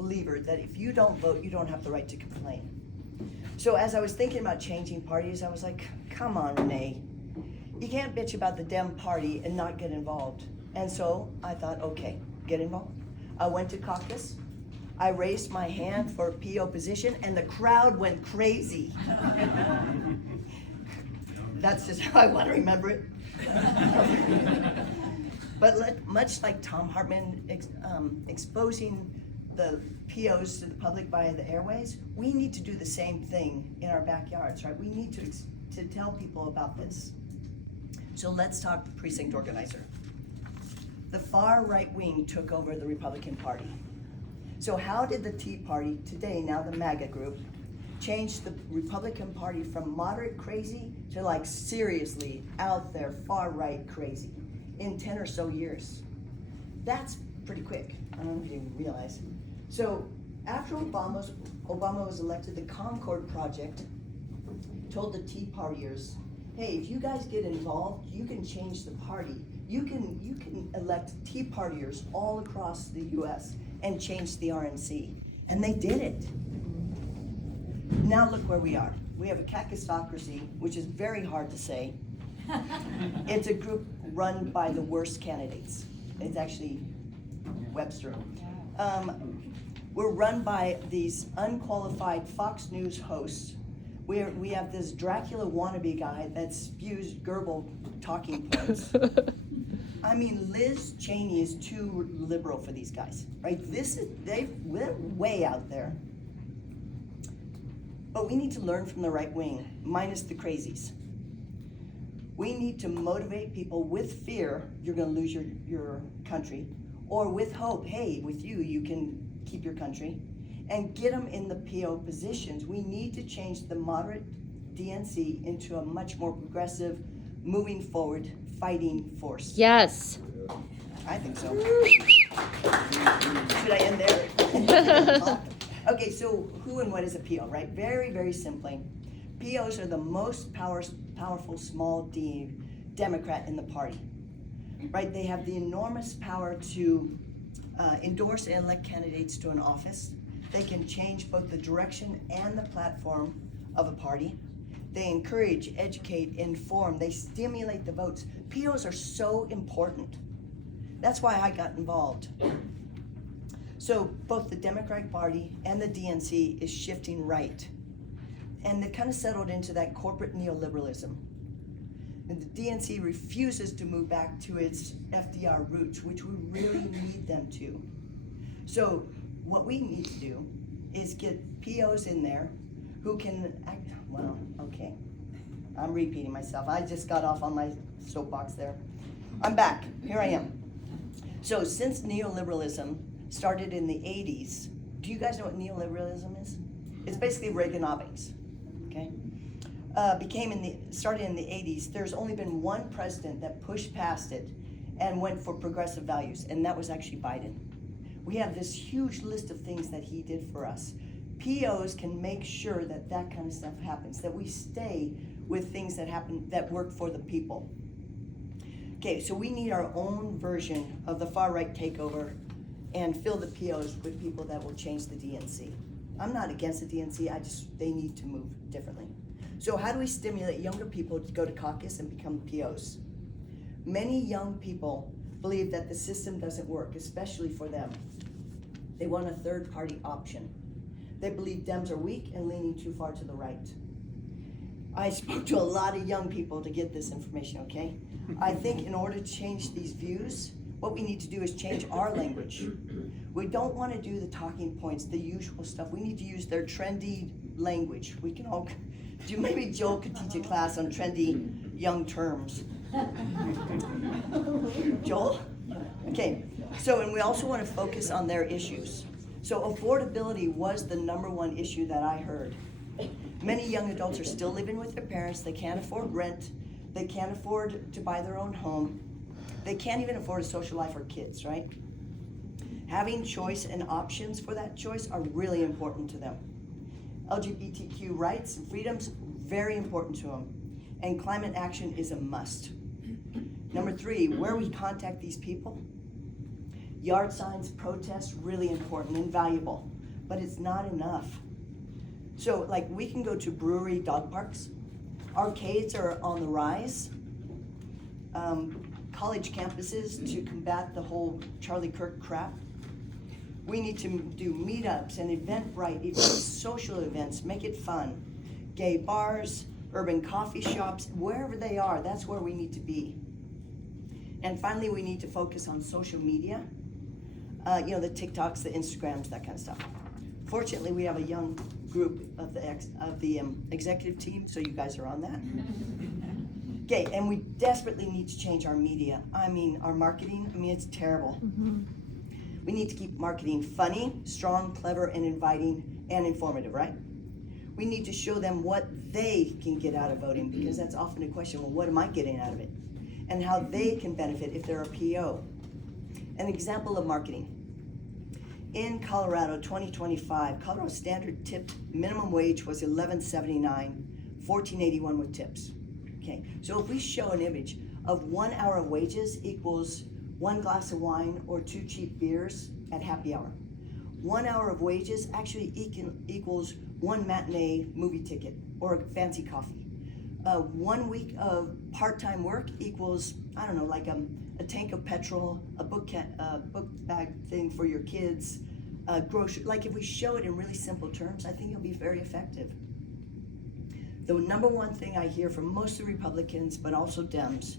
believer that if you don't vote, you don't have the right to complain. So as I was thinking about changing parties, I was like, come on, Renee. You can't bitch about the Dem party and not get involved. And so I thought, okay, get involved. I went to caucus. I raised my hand for a PO position, and the crowd went crazy. That's just how I want to remember it. But much like Tom Hartman exposing the POs to the by via the airways, we need to do the same thing in our backyards, right? We need to tell people about this. So let's talk precinct organizer. The far right wing took over the Republican Party. So how did the Tea Party, today now the MAGA group, change the Republican Party from moderate crazy to like seriously out there far right crazy in 10 or so years? That's pretty quick. I don't know if you realize. So after Obama was elected, the Concord Project told the Tea Partiers, hey, if you guys get involved, you can change the party. You can elect Tea Partiers all across the US and change the RNC. And they did it. Now look where we are. We have a caucusocracy, which is very hard to say. It's a group run by the worst candidates. It's actually Webster. We're run by these unqualified Fox News hosts. We have this Dracula wannabe guy that spews Goebbels talking points. I mean, Liz Cheney is too liberal for these guys, right? They're way out there. But we need to learn from the right wing, minus the crazies. We need to motivate people with fear, you're gonna lose your country, or with hope, hey, with you can keep your country, and get them in the PO positions. We need to change the moderate DNC into a much more progressive, moving forward, fighting force. Yes. I think so. Should I end there? Okay, so who and what is a PO, right? Very, very simply, POs are the most powerful small d Democrat in the party, right? They have the enormous power to endorse and elect candidates to an office. They can change both the direction and the platform of a party. They encourage, educate, inform. They stimulate the votes. POs are so important. That's why I got involved. So both the Democratic Party and the DNC is shifting right. And they kind of settled into that corporate neoliberalism. And the DNC refuses to move back to its FDR roots, which we really need them to. So what we need to do is get POs in there who can act, well, okay. I'm repeating myself. I just got off on my soapbox there. I'm back, here I am. So since neoliberalism started in the 80s, do you guys know what neoliberalism is? It's basically Reaganomics, okay? Started in the 80s, there's only been one president that pushed past it and went for progressive values, and that was actually Biden. We have this huge list of things that he did for us. POs can make sure that that kind of stuff happens, that we stay with things that happen, that work for the people. Okay, so we need our own version of the far right takeover and fill the POs with people that will change the DNC. I'm not against the DNC, they need to move differently. So how do we stimulate younger people to go to caucus and become POs? Many young people believe that the system doesn't work, especially for them. They want a third party option. They believe Dems are weak and leaning too far to the right. I spoke to a lot of young people to get this information, okay? I think in order to change these views, what we need to do is change our language. We don't want to do the talking points, the usual stuff. We need to use their trendy language. We can all do, maybe Joel could teach a class on trendy young terms. Joel? Okay, so, and we also want to focus on their issues. So affordability was the #1 issue that I heard. Many young adults are still living with their parents. They can't afford rent. They can't afford to buy their own home. They can't even afford a social life for kids, right? Having choice and options for that choice are really important to them. LGBTQ rights and freedoms, very important to them. And climate action is a must. #3, where we contact these people. Yard signs, protests, really important and valuable, but it's not enough. So like we can go to brewery dog parks, arcades are on the rise, college campuses to combat the whole Charlie Kirk crap. We need to do meetups and Eventbrite events, social events, make it fun. Gay bars, urban coffee shops, wherever they are, that's where we need to be. And finally, we need to focus on social media. The TikToks, the Instagrams, that kind of stuff. Fortunately, we have a young group of the executive team, so you guys are on that. Okay, and we desperately need to change our media. Our marketing, it's terrible. Mm-hmm. We need to keep marketing funny, strong, clever, and inviting, and informative, right? We need to show them what they can get out of voting, because that's often a question, well, what am I getting out of it? And how they can benefit if they're a PO. An example of marketing. In Colorado, 2025, Colorado standard tipped minimum wage was $11.79, $14.81 with tips. Okay, so if we show an image of 1 hour of wages equals 1 glass of wine or 2 cheap beers at happy hour. 1 hour of wages actually equals 1 matinee movie ticket or a fancy coffee. 1 week of part-time work equals, like a tank of petrol, a book bag thing for your kids, grocery. Like if we show it in really simple terms, I think it'll be very effective. The number one thing I hear from most of the Republicans, but also Dems,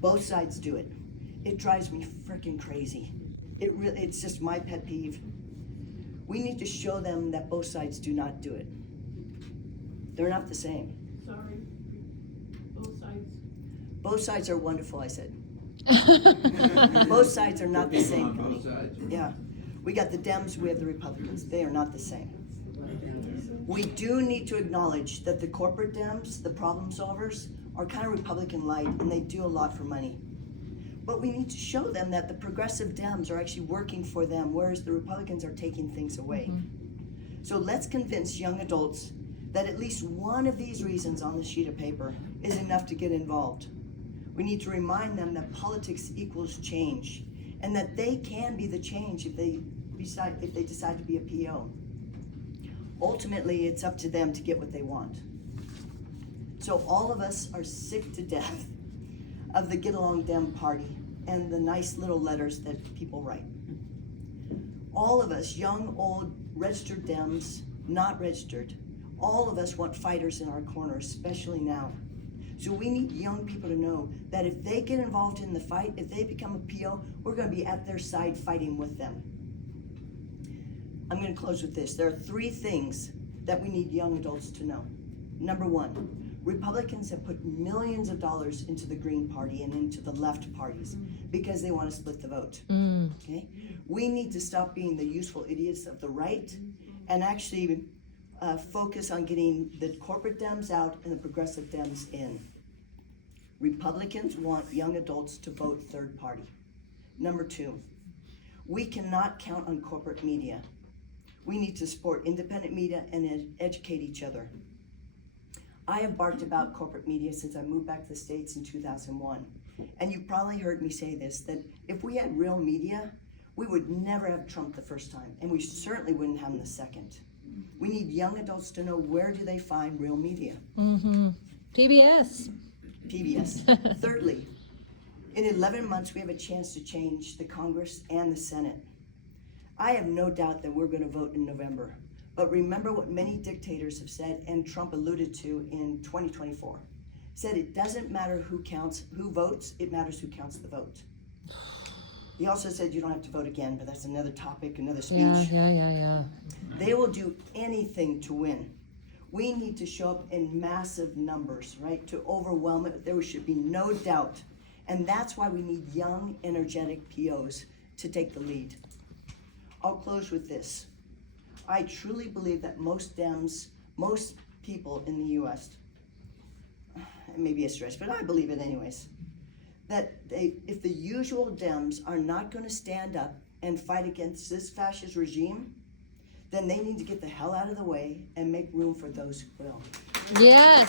both sides do it. It drives me freaking crazy. It's just my pet peeve. We need to show them that both sides do not do it. They're not the same. Sorry. Both sides. Both sides are wonderful, I said. Both sides are not the same. Both sides. Yeah. We got the Dems, we have the Republicans. They are not the same. We do need to acknowledge that the corporate Dems, the problem solvers, are kind of Republican light, and they do a lot for money. But we need to show them that the progressive Dems are actually working for them, whereas the Republicans are taking things away. Mm-hmm. So let's convince young adults that at least one of these reasons on the sheet of paper is enough to get involved. We need to remind them that politics equals change, and that they can be the change if they decide to be a PO. Ultimately, it's up to them to get what they want. So all of us are sick to death of the Get Along Dem Party and the nice little letters that people write. All of us, young, old, registered Dems, not registered, all of us want fighters in our corner, especially now. So we need young people to know that if they get involved in the fight, if they become a PO, we're going to be at their side fighting with them. I'm going to close with this. There are 3 things that we need young adults to know. Number 1, Republicans have put millions of dollars into the Green Party and into the left parties because they want to split the vote. Okay? We need to stop being the useful idiots of the right and actually focus on getting the corporate Dems out and the progressive Dems in. Republicans want young adults to vote third party. Number 2, we cannot count on corporate media. We need to support independent media and educate each other. I have barked about corporate media since I moved back to the States in 2001. And you've probably heard me say this, that if we had real media, we would never have Trump the first time, and we certainly wouldn't have him the second. We need young adults to know, where do they find real media? Mm-hmm. PBS. Thirdly, in 11 months, we have a chance to change the Congress and the Senate. I have no doubt that we're going to vote in November. But remember what many dictators have said, and Trump alluded to in 2024. Said it doesn't matter who votes, it matters who counts the vote. He also said you don't have to vote again, but that's another topic, another speech. Yeah. They will do anything to win. We need to show up in massive numbers, right, to overwhelm it. There should be no doubt. And that's why we need young, energetic POs to take the lead. I'll close with this. I truly believe that most Dems, most people in the U.S., it may be a stretch, but I believe it anyways, that if the usual Dems are not going to stand up and fight against this fascist regime, then they need to get the hell out of the way and make room for those who will. Yes.